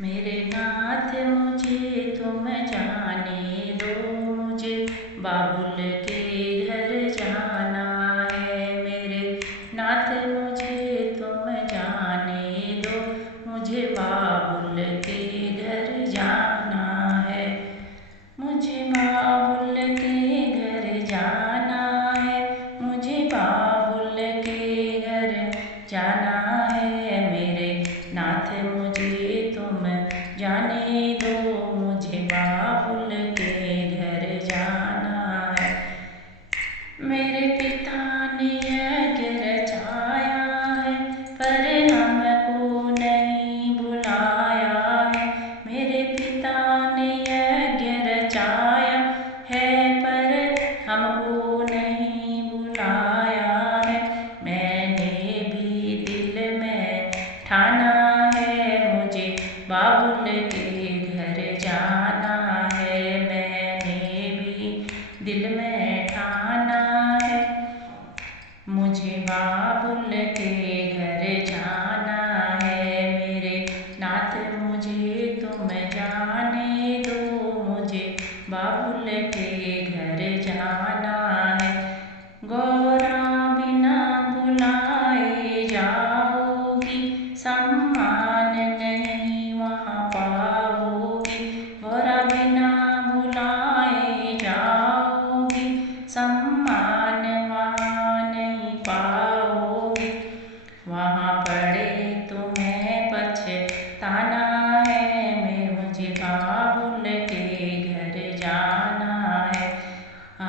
मेरे नाथ मुझे तुम जाने दो, मुझे बाबुल के घर जाना है। मेरे नाथ मुझे तुम जाने दो, मुझे बाबुल के घर जाना है। मुझे बाबुल के घर जाना है, मुझे बाबुल के घर जाना है। मेरे नाथ मुझे तुम जाने दो, मुझे बाबुल के घर जाना है। मेरे पिता ने यज्ञ रचाया है, पर हमको नहीं बुलाया है। मेरे पिता ने यज्ञ रचाया है, पर हमको नहीं बुलाया है। मैंने भी दिल में ठाना है, मुझे बाबुल के घर जाना है। मैंने भी दिल में ठाना है, मुझे बाबुल के घर जाना है। मेरे नाथ मुझे तुम जाने दो, मुझे बाबुल के घर जाना है। गौरा बिना बुलाए जाओगी, सम्मान नहीं वहाँ पाओगी। गौरा बिना बुलाए जाओगी, सम्मान वहाँ नहीं पाओगी। वहाँ पड़े तुम्हें पछताना है, मुझे बाबुल के घर जाना है।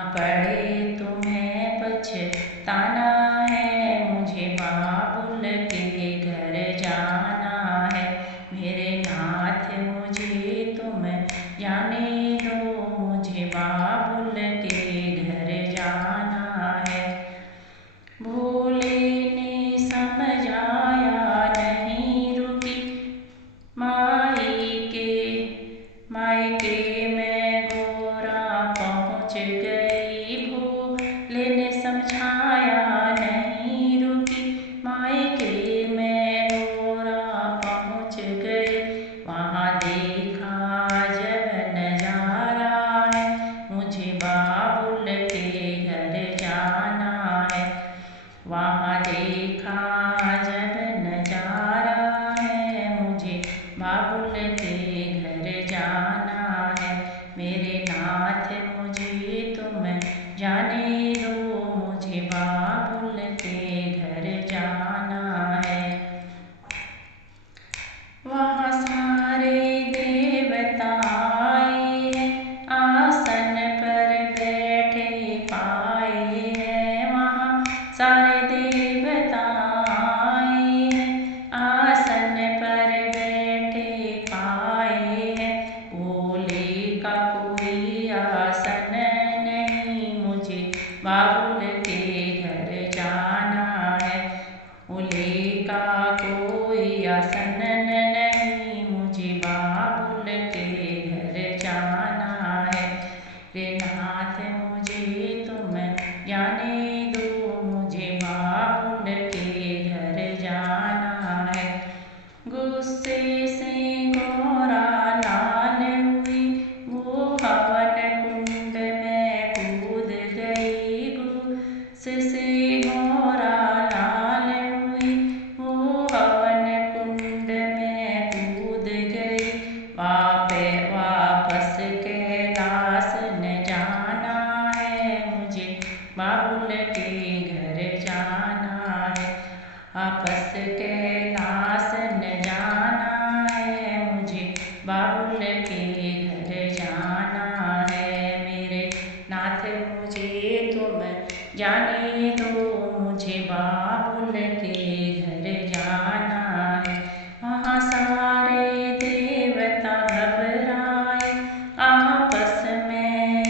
पड़े तुम्हें पछताना है, मुझे बाबुल के घर जाना है। मेरे नाथ मुझे तुम जाने दो, मुझे बाबुल के घर जाना है। भोले ने समझाया नहीं रुकी, मायके में गोरा पहुँच गई। भोले ने समझाया नहीं रुकी, मायके में गोरा पहुँच गई। वहाँ देखा जब नजारा है, मुझे बाबुल के घर जाना है। वहाँ देखा जब नजारा है, मुझे बाबुल के घर जाना है। मेरे नाथ मुझे तुम जाने दो, मुझे बाबुल के घर जाना है। वहाँ सारे देवता आए हैं, आसन पर बैठे पाए हैं। वहाँ सारे देवता आए हैं, आसन पर बैठे पाए हैं। भोले का कोई आसन नहीं, मुझे बाबुल के घर जाना है। भोले का कोई आसन नहीं, मुझे बाबुल के घर जाना है। रे नाथ मुझे तुम जाने दो, मुझे बाबुल के घर जाना है। गुस्से से गौरा लाल हुई, वो हवन कुंड में कूद गई। गुस्से से गौरा लाल हुई, वो हवन कुंड में कूद गई। वापस कैलाश न जाना है, मुझे बाबुल के घर जाना है। वापस कैलाश न जाना है, मुझे बाबुल के घर जाना है। मेरे नाथ मुझे तुम जाने दो, मुझे बाबुल के घर जाना है। वहाँ सारे देवता घबराए, आपस में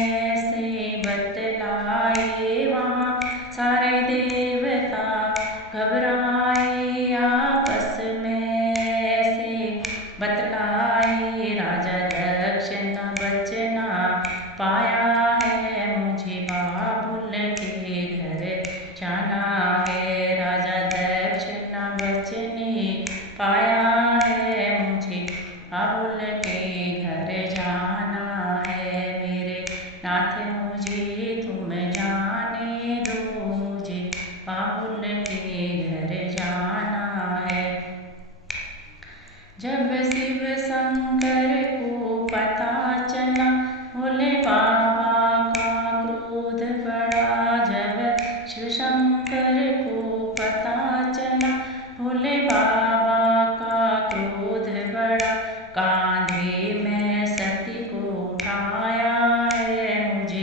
से बतलाए। वहाँ सारे देवता घबराए, आपस में से बतलाए। राजा दक्ष न बचना पाया है, मुझे बाबुल के घर जाना है। राजा दक्ष न बचने पाया है, मुझे बाबुल के घर जाना है मेरे नाथ मुझे तुम जाने दो मुझे बाबुल के घर जाना है। जब शिव शंकर को पता चला भोले बाबा का क्रोध बढ़ा। जब शिव शंकर को पता चला भोले बाबा का क्रोध बढ़ा। कांधे में सती को उठाया है मुझे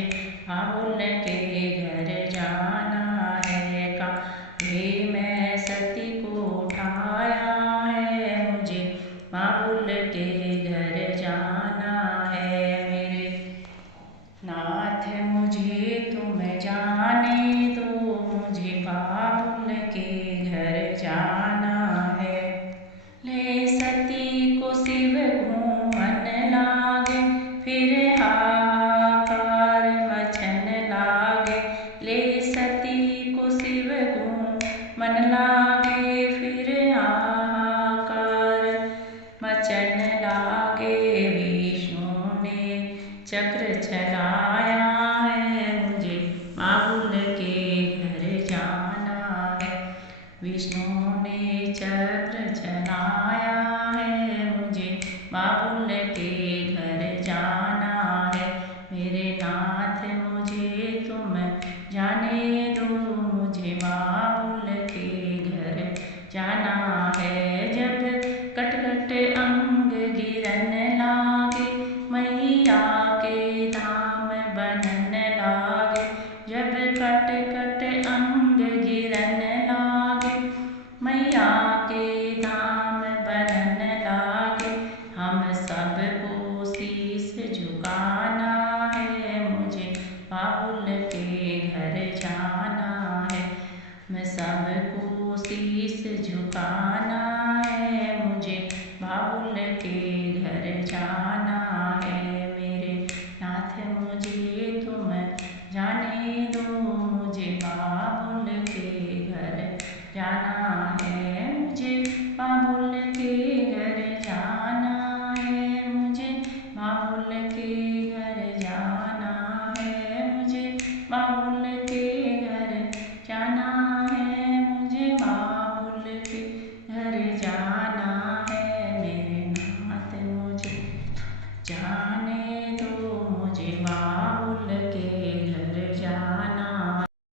बाबुल के घर जाना है। कांधे में सती को उठाया है मुझे बाबुल के घर जाना है मेरे नाथ मुझे तुम जाने दो मुझे बाबुल के घर जाना है। ले सती को शिव घूमन लागे फिर हाहाकार मचन लागे। ले सती को शिव घूमन लागे फिर हाहाकार मचन लागे। विष्णु ने चक्र चलाया है मुझे बाबुल के घर जाना है। विष्णु ने चक्र चलाया है मुझे बाबुल के घर जाना है मेरे नाथ मुझे तुम जाने दो मुझे बाबुल के घर जाना है। जब कट कट अंग गिरन लागे मैया के धाम बनन लागे। जब कट कट अंग गिरन लागे मैया के धाम बनन लागे। हम सबको शीश झुकाना है मुझे बाबुल के घर जाना है। मैं सबको शीश झुकाना है मुझे बाबुल के घर जाना है मेरे नाथ मुझे तुम जाने दो मुझे बाबुल के घर जाना है। मुझे बाबुल के घर जाना है मुझे बाबुल के घर जाना है मुझे बाबुल के घर जाना है।